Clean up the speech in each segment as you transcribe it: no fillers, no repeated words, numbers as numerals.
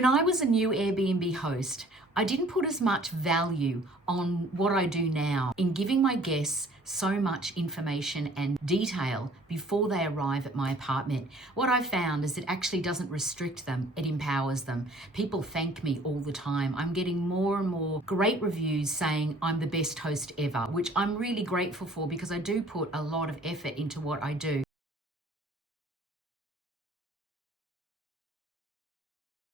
When I was a new Airbnb host, I didn't put as much value on what I do now in giving my guests so much information and detail before they arrive at my apartment. What I found is it actually doesn't restrict them, it empowers them. People thank me all the time. I'm getting more and more great reviews saying I'm the best host ever, which I'm really grateful for because I do put a lot of effort into what I do.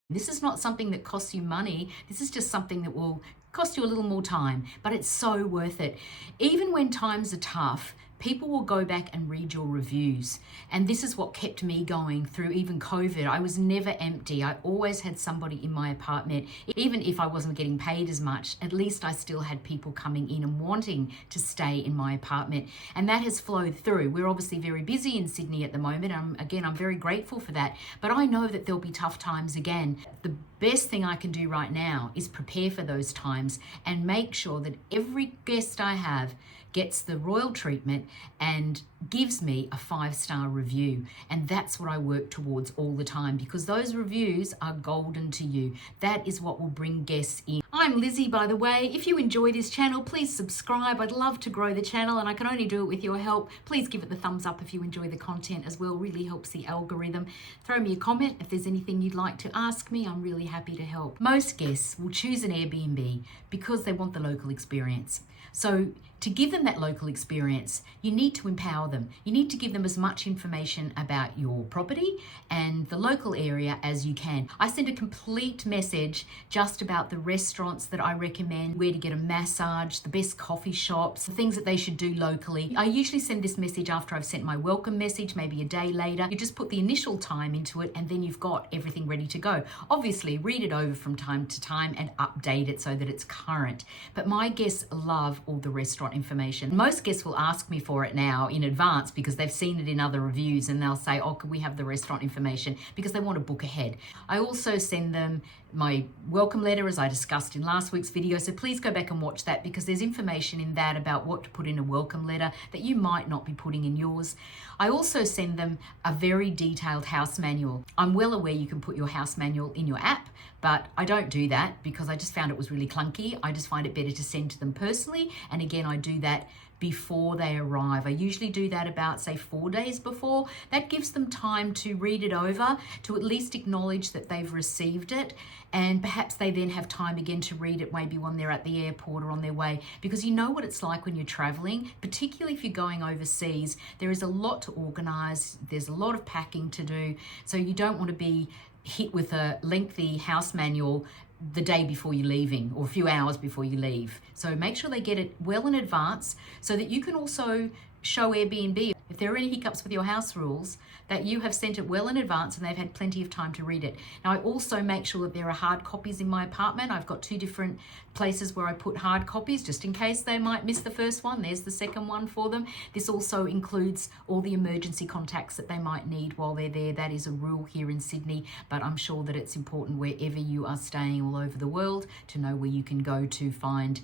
This is not something that costs you money. This is just something that will cost you a little more time, but it's so worth it. Even when times are tough, people will go back and read your reviews. And this is what kept me going through even COVID. I was never empty. I always had somebody in my apartment. Even if I wasn't getting paid as much, at least I still had people coming in and wanting to stay in my apartment. And that has flowed through. We're obviously very busy in Sydney at the moment. I'm very grateful for that. But I know that there'll be tough times again. The best thing I can do right now is prepare for those times and make sure that every guest I have gets the royal treatment and gives me a 5-star review. And that's what I work towards all the time because those reviews are golden to you. That is what will bring guests in. I'm Lizzie, by the way. If you enjoy this channel, please subscribe. I'd love to grow the channel and I can only do it with your help. Please give it the thumbs up if you enjoy the content as well. It really helps the algorithm. Throw me a comment if there's anything you'd like to ask me. I'm really happy to help. Most guests will choose an Airbnb because they want the local experience. So to give them that local experience, you need to empower them. You need to give them as much information about your property and the local area as you can. I send a complete message just about the restaurants that I recommend, where to get a massage, the best coffee shops, the things that they should do locally. I usually send this message after I've sent my welcome message, maybe a day later. You just put the initial time into it and then you've got everything ready to go. Obviously, read it over from time to time and update it so that it's current. But my guests love all the restaurant information. Most guests will ask me for it now in advance because they've seen it in other reviews and they'll say, oh, could we have the restaurant information, because they want to book ahead. I also send them my welcome letter as I discussed in last week's video, so please go back and watch that because there's information in that about what to put in a welcome letter that you might not be putting in yours. I also send them a very detailed house manual. I'm well aware you can put your house manual in your app, but I don't do that because I just found it was really clunky. I just find it better to send to them personally, and again I do that before they arrive. I usually do that about, say, 4 days before. That gives them time to read it over, to at least acknowledge that they've received it, and perhaps they then have time again to read it maybe when they're at the airport or on their way, because you know what it's like when you're traveling, particularly if you're going overseas. There is a lot to organize, there's a lot of packing to do, so you don't want to be hit with a lengthy house manual the day before you're leaving or a few hours before you leave. So make sure they get it well in advance so that you can also show Airbnb, if there are any hiccups with your house rules, that you have sent it well in advance and they've had plenty of time to read it. Now, I also make sure that there are hard copies in my apartment. I've got 2 different places where I put hard copies just in case they might miss the first one. There's the second one for them. This also includes all the emergency contacts that they might need while they're there. That is a rule here in Sydney, but I'm sure that it's important wherever you are staying all over the world to know where you can go to find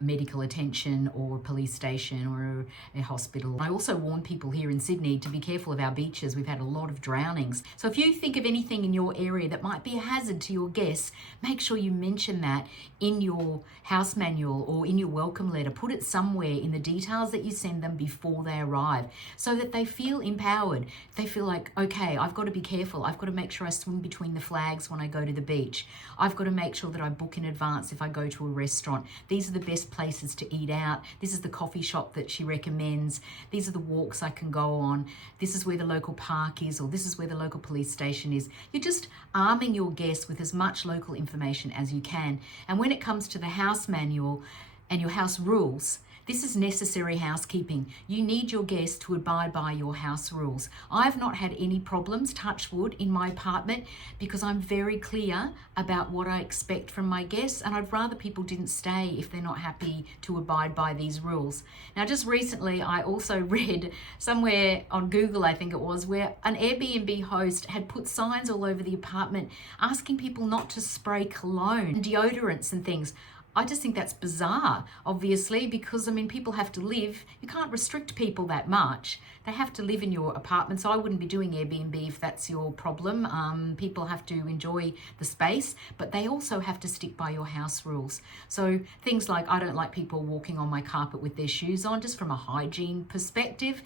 medical attention or a police station or a hospital. I also warn people here in Sydney to be careful of our beaches. We've had a lot of drownings. So if you think of anything in your area that might be a hazard to your guests, make sure you mention that in your house manual or in your welcome letter. Put it somewhere in the details that you send them before they arrive so that they feel empowered. They feel like, okay, I've got to be careful. I've got to make sure I swim between the flags when I go to the beach. I've got to make sure that I book in advance if I go to a restaurant. These are the best places to eat out. This is the coffee shop that she recommends. These are the walks I can go on. This is where the local park is, or this is where the local police station is. You're just arming your guests with as much local information as you can. And when it comes to the house manual and your house rules, this is necessary housekeeping. You need your guests to abide by your house rules. I've not had any problems, touch wood, in my apartment because I'm very clear about what I expect from my guests, and I'd rather people didn't stay if they're not happy to abide by these rules. Now, just recently, I also read somewhere on Google, I think it was, where an Airbnb host had put signs all over the apartment asking people not to spray cologne and deodorants and things. I just think that's bizarre, obviously, because I mean, people have to live. You can't restrict people that much. They have to live in your apartment. So I wouldn't be doing Airbnb if that's your problem. People have to enjoy the space, but they also have to stick by your house rules. So things like, I don't like people walking on my carpet with their shoes on, just from a hygiene perspective.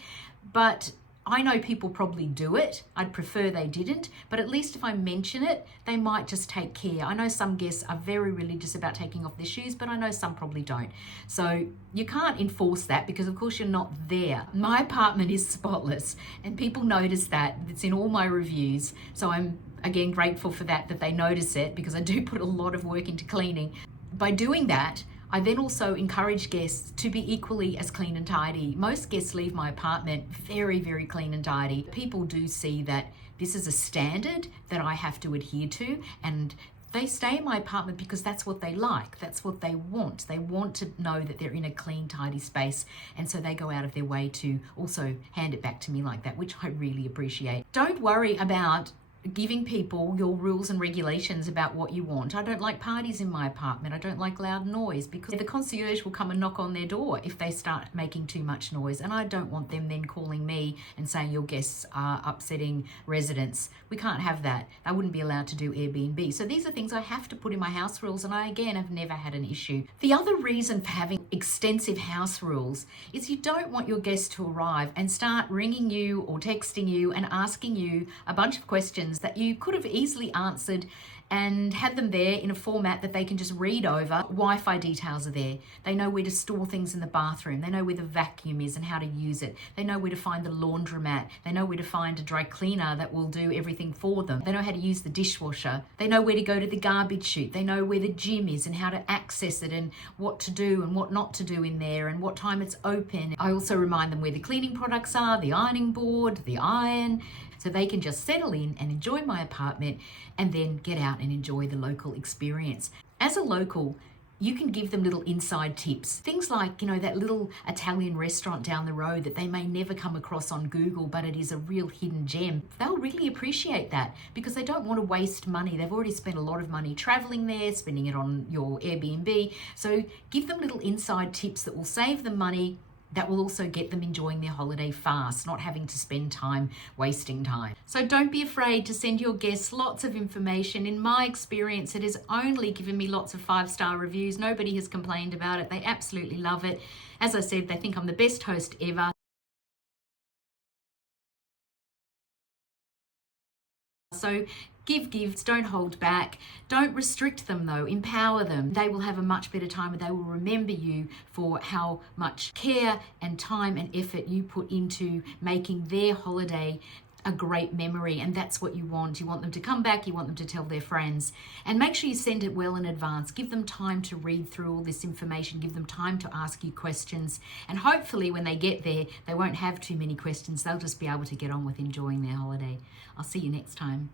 But I know people probably do it. I'd prefer they didn't, but at least if I mention it, they might just take care. I know some guests are very religious about taking off their shoes, but I know some probably don't. So you can't enforce that because of course you're not there. My apartment is spotless and people notice that. It's in all my reviews. So I'm again grateful for that they notice it, because I do put a lot of work into cleaning. By doing that, I then also encourage guests to be equally as clean and tidy. Most guests leave my apartment very, very clean and tidy. People do see that this is a standard that I have to adhere to, and they stay in my apartment because that's what they like. That's what they want. They want to know that they're in a clean, tidy space, and so they go out of their way to also hand it back to me like that, which I really appreciate. Don't worry about giving people your rules and regulations about what you want. I don't like parties in my apartment. I don't like loud noise, because the concierge will come and knock on their door if they start making too much noise, and I don't want them then calling me and saying your guests are upsetting residents. We can't have that. I wouldn't be allowed to do Airbnb. So these are things I have to put in my house rules, and I again have never had an issue. The other reason for having extensive house rules is you don't want your guests to arrive and start ringing you or texting you and asking you a bunch of questions that you could have easily answered and had them there in a format that they can just read over. Wi-Fi details are there. They know where to store things in the bathroom. They know where the vacuum is and how to use it. They know where to find the laundromat. They know where to find a dry cleaner that will do everything for them. They know how to use the dishwasher. They know where to go to the garbage chute. They know where the gym is and how to access it and what to do and what not to do in there and what time it's open. I also remind them where the cleaning products are, the ironing board, the iron, so they can just settle in and enjoy my apartment and then get out and enjoy the local experience. As a local, you can give them little inside tips. Things like, that little Italian restaurant down the road that they may never come across on Google, but it is a real hidden gem. They'll really appreciate that because they don't want to waste money. They've already spent a lot of money traveling there, spending it on your Airbnb. So give them little inside tips that will save them money, that will also get them enjoying their holiday fast, not having to spend time wasting time. So don't be afraid to send your guests lots of information. In my experience, it has only given me lots of 5-star reviews. Nobody has complained about it. They absolutely love it. As I said, they think I'm the best host ever. So give gifts, don't hold back. Don't restrict them though, empower them. They will have a much better time and they will remember you for how much care and time and effort you put into making their holiday a great memory, and that's what you want. You want them to come back, you want them to tell their friends, and make sure you send it well in advance. Give them time to read through all this information, give them time to ask you questions, and hopefully when they get there, they won't have too many questions. They'll just be able to get on with enjoying their holiday. I'll see you next time.